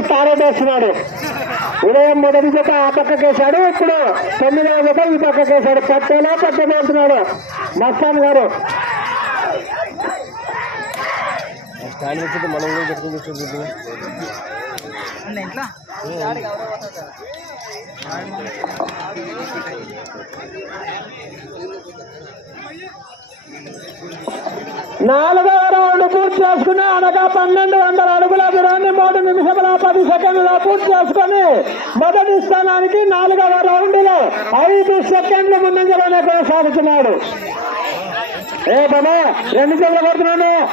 Start వేస్తున్నాడు ఉదయం మొదటి జత ఆ పక్కకేశాడు ఇప్పుడు తొమ్మిదవ జత ఈ పక్కకేశాడు పట్టేలా పట్టబోతున్నాడు మస్తాన్ గారు. స్టాండ్ వచ్చింది మనం నాలుగవ రౌండ్ పూర్తి చేసుకుని అనగా పన్నెండు వందల అడుగుల దూరాన్ని మూడు నిమిషముల పది సెకండ్ల పూర్తి చేసుకుని మొదటి స్థానానికి నాలుగవ రౌండ్లో ఐదు సెకండ్లు ముందంజలోనే కొనసాగుతున్నాడు. ఏ బాబా రెండు చేతులు కొడుతున్నాను.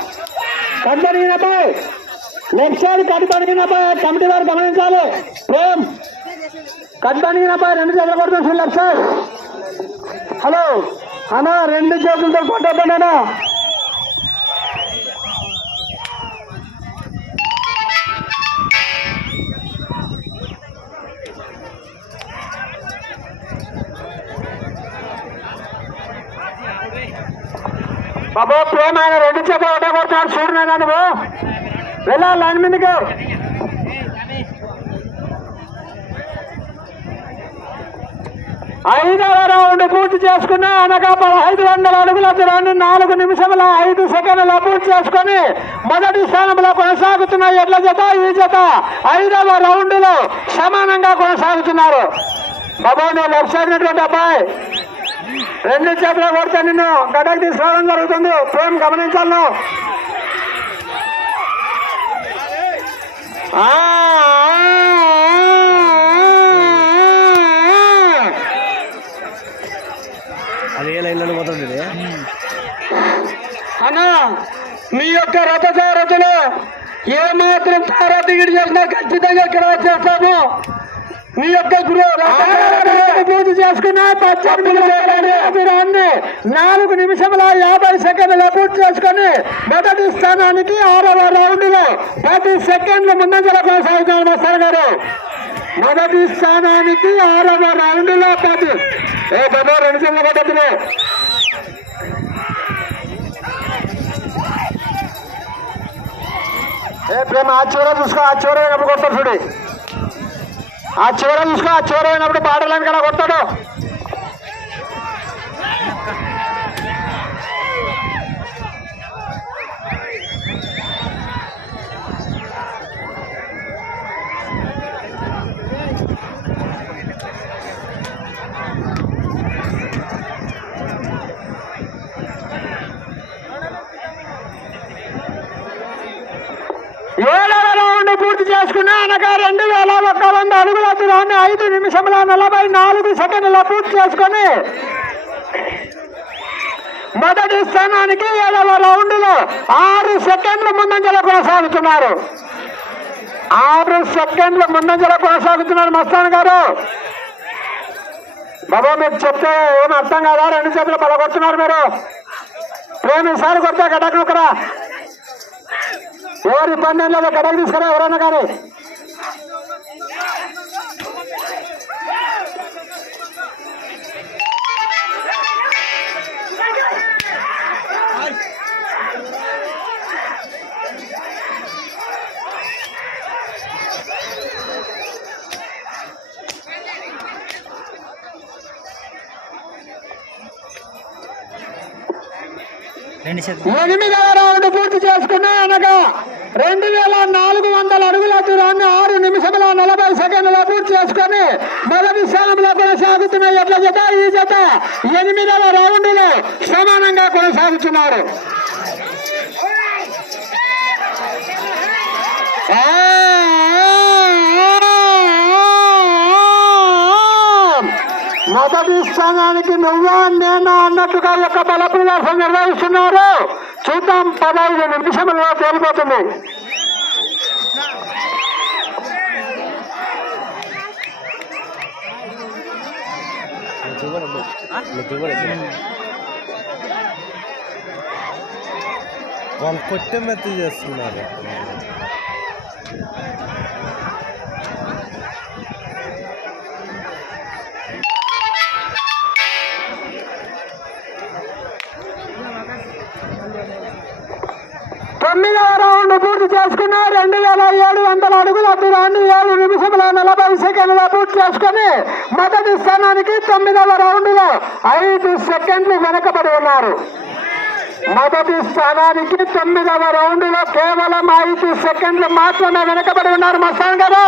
కనపడినపై లెఫ్ట్ సైడ్ కనపడినపై కమిటీ వారు గమనించాలి. ప్రేమ్ కనపడినపై రెండు చేతులు కొడుతున్నాను లెఫ్ట్ సైడ్. హలో. అన్నా రెండు చేతులతో కొట్టబడినా బాబు ప్రేమ ఆయన రెండు చేతులు ఒకటే కొడుతున్నాడు. చూడనా కానీ నువ్వు. వెళ్ళాలి లైన్ మీదకి. ఐదవ రౌండ్ పూర్తి చేసుకున్న అనగా పదహైదు వందల అడుగుల దూరాన్ని నాలుగు నిమిషముల ఐదు సెకండ్ల పూర్తి చేసుకొని మొదటి స్థానంలో కొనసాగుతున్న ఎడ్ల జత ఈ జత ఐదవ రౌండ్లో సమానంగా కొనసాగుతున్నారు. బాబా నువ్వు లెఫ్ట్ సైడ్ ఉన్నటువంటి అబ్బాయి. రెండు చేతులు కొడితే నిన్ను గడ్డకు తీసుకోవడం జరుగుతుంది. ప్రేమ గమనించాలి నువ్వు. ఆ, ఆ, ఆ, ఆ. అది ఏ అన్నా మీ యొక్క రథసారథులు ఏమాత్రం తారాదిగిడి చేసినా ఖచ్చితంగా క్రాస్ చేస్తాము. మీ యొక్క గురు రథసారథులను పూజ చేసుకున్న అభిరాన్ని నాలుగు నిమిషముల యాభై సెకండ్ల పూర్తి చేసుకొని మొదటి స్థానానికి ఆరవ రౌండ్లో పది సెకండ్ల ముందంజల కొనసాగుతారు మాస్టర్ గారు. మొదటి స్థానానికి ఆరవ రౌండ్లో పది. ఏ బాబా రెండు సెకండ్ల పద్ధతిలో ఏ ప్రేమ ఆ చివర చూసుకో ఆ చివర అయినప్పుడు కొడతాడు చూడు. ఆ చివర చూసుకో ఆ చివర అయినప్పుడు బాటలని కూడా కొడతాడు ఏడవ రౌండ్ పూర్తి చేసుకున్నా అనగా రెండు వేల ఒక్క వంద అడుగుల దూరాన్ని ఐదు నిమిషముల నలభై నాలుగు సెకండ్ల పూర్తి చేసుకొని మొదటి స్థానానికి ఏడవ రౌండ్లో ఆరు సెకండ్ల ముందంజల కొనసాగుతున్నారు. ఆరు సెకండ్ల ముందంజల కొనసాగుతున్నారు మస్తాన్ గారు. బాబా మీరు చెప్తే ఏం అర్థం కాదా? రెండు చేతులు బలగొడుతున్నారు మీరు. ప్రేమిసారి కొడితే గడ్డకు ఎవరి లేదు గడకు తీసుకురా ఎవరైనా కానీ. ఎనిమిదవ రౌండ్ పూర్తి చేసుకున్నా అనగా రెండు వేల నాలుగు వందల అడుగుల దూరాన్ని ఆరు నిమిషముల నలభై సెకండ్ల పూర్తి చేసుకొని మొదటి స్థానంలో కొనసాగుతున్న ఎడ్ల జత ఈ జత ఎనిమిదవ రౌండ్లో సమానంగా కొనసాగుతున్నారు. ఆ, స్థానానికి నువ్వా నేనా అన్నట్టుగా యొక్క బల ప్రదర్శన నిర్వహిస్తున్నారు. చూద్దాం పదహైదు నిమిషములలో తేలిపోతుంది వాళ్ళు కొట్టే మెత్త చేస్తున్నారు. తొమ్మిదవ రౌండ్ పూర్తి చేసుకున్న రెండు వేల ఏడు వందల వందల అడుగుల దూరాన్ని ఏడు నిమిషముల నలభై సెకండ్ల పూర్తి చేసుకుని మొదటి స్థానానికి తొమ్మిదవ రౌండ్లో ఐదు సెకండ్లు వెనకబడి ఉన్నారు. మొదటి స్థానానికి తొమ్మిదవ రౌండ్లో కేవలం ఐదు సెకండ్లు మాత్రమే వెనకబడి ఉన్నారు మస్తాన్ గారు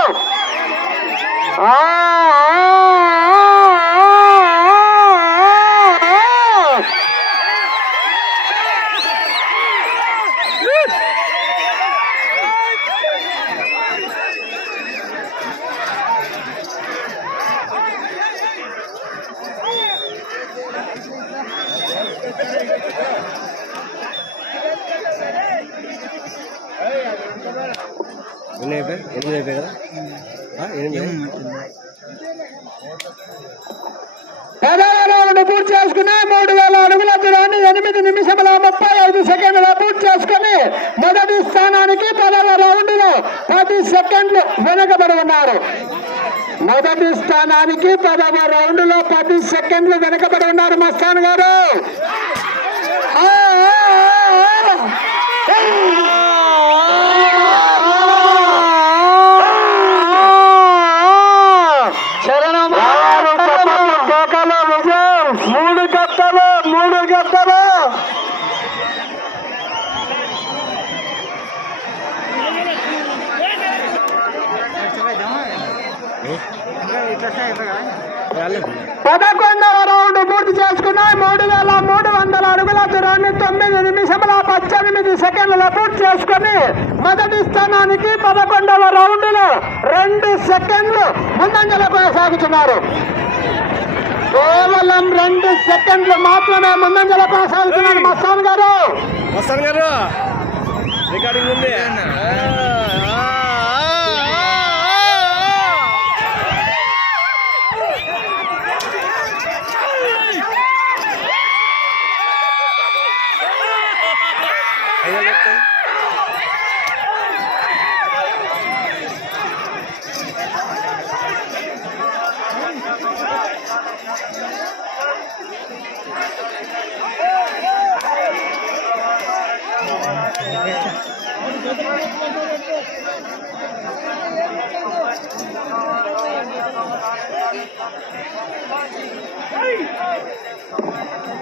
ఆ, ఆ, ఆ, ఆ, ఆ. ఎన్ని అయిపోయాయి? ఎనిమిది అయిపోయాయి కదా? ఆ, ఎనిమిది పూర్తి చేసుకుని మూడు వేల అడుగుల దూరాన్ని ఎనిమిది నిమిషముల ముప్పై ఐదు సెకండ్ల పూర్తి చేసుకుని మొదటి స్థానానికి పదవ రౌండ్లో పది సెకండ్లు వెనకబడి ఉన్నారు. మొదటి స్థానానికి పదవ రౌండ్లో పది సెకండ్లు వెనకబడి ఉన్నారు మస్తాన్ గారు ఆ, ఆ, ఆ, ఆ. శరణం కేకలు విజయం మూడు గట్టలు మూడు గట్టలు రాలేదు పదకొండవ రౌండ్ పూర్తి చేసుకున్నాయి. మూడు వేల మూడు వందల అడుగుల దూరాన్ని తొమ్మిది నిమిషముల పద్దెనిమిది సెకండ్ల పూర్తి చేసుకుని మొదటి స్థానానికి పదకొండవ రౌండ్లో రెండు సెకండ్లు ముందంజల కొనసాగుతున్నారు. కేవలం రెండు సెకండ్లు మాత్రమే ముందంజల కొనసాగుతున్నారు మస్తాన్ గారు. వస్తాను గారు రికార్డింగ్ ఉంది ఆ, ఆ, ఆ, ఆ, ఆ. ఐదు చెప్తాయి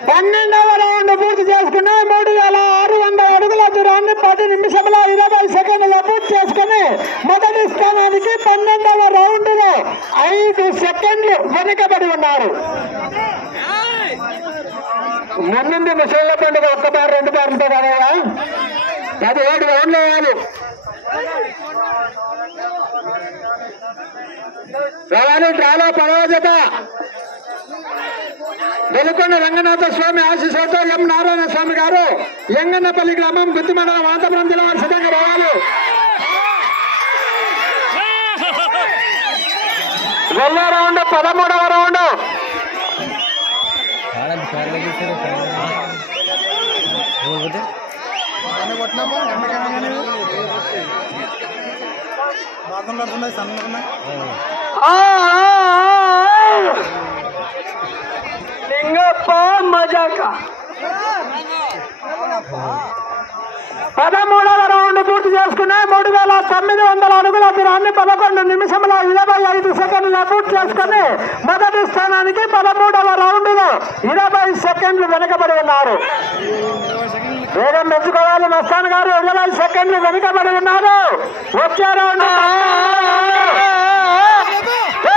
పన్నెండవ రౌండ్ పూర్తి చేసుకుని మూడు వేల ఆరు వందల అడుగుల దూరాన్ని పది నిమిషముల ఇరవై సెకండ్ల పూర్తి చేసుకుని మొదటి స్థానానికి పన్నెండవ రౌండ్లో ఐదు సెకండ్లు వెనుకబడి ఉన్నారు. ముందుంది ముసళ్ళ పండుగ ఒక్క బార్ రెండు బార్లతో కాదా అది ఏడు రౌండ్లు వేయాలి రావాలి డ్రాలో పడవ జత? వెలుకొండ రంగనాథ స్వామి ఆశీస్సులతో ఎం నారాయణ స్వామి గారు ఎంగన్నపల్లి గ్రామం గుత్తిమడ వాతావరణం జిల్లా వారు సిద్ధంగా వెళ్ళే రౌండ్ పదమూడవ రౌండ్ చూసారు ఏమైపోతే ఆ, ఆ, ఆ. లింగప్ప మజాక. పదమూడవ రౌండ్ పూర్తి చేసుకున్నాయి. మూడు వేల తొమ్మిది వందల అడుగుల దూరాన్ని పదకొండు నిమిషముల ఇరవై ఐదు సెకండ్ల పూర్తి చేసుకుని మొదటి స్థానానికి పదమూడవ రౌండ్లో ఇరవై సెకండ్లు వెనుకబడి ఉన్నారు. వేగం పెంచుకోవాలి. మస్తాన్ గారు ఇరవై సెకండ్లు వెనుకబడి ఉన్నారు. వచ్చే రౌండ్.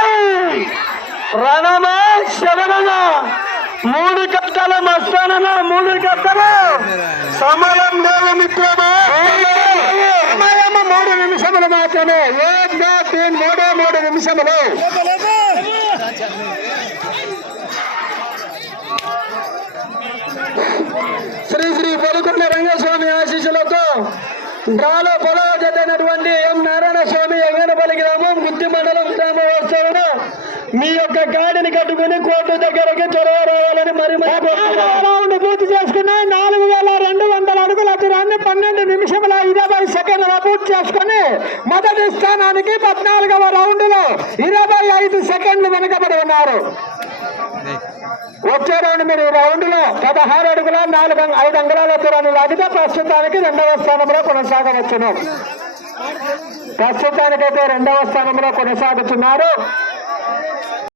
ఏయ్! రణమా మూడు కట్టల మస్తానన మూడు కట్టలు సమయం లేదు మిత్రమా సమయం మూడు నిమిషములు మాత్రమే. ఏం మూడో తీన్ మూడే మూడు నిమిషములు. శ్రీ శ్రీ పలుకొండ రంగస్వామి ఆశీస్సులతో డ్రాలో పొలవ జతైనటువంటి ఎం నారాయణ స్వామి ఎంగనపల్లి గ్రామం గుత్తి మండలం గ్రామోత్సవం మీ యొక్క గాడిని కట్టుకుని కోర్టు దగ్గరకి త్వరగా రావాలని మరి రౌండ్ పూర్తి చేసుకున్నాయి నాలుగు వేల రెండు వందల అడుగుల దూరాన్ని పన్నెండు నిమిషముల ఇరవై సెకండ్ల పూర్తి చేసుకుని మొదటి స్థానానికి పద్నాలుగవ రౌండ్లో ఇరవై ఐదు సెకండ్లు వెనుకబడి ఉన్నారు. వచ్చే రౌండ్ మీరు ఈ రౌండ్లో పదహారు అడుగుల నాలుగు ఐదు అంగుళాల దూరాన్ని లాగితే ప్రస్తుతానికి రెండవ స్థానంలో కొనసాగవచ్చును. ప్రస్తుతానికైతే రెండవ స్థానంలో కొనసాగుతున్నారు.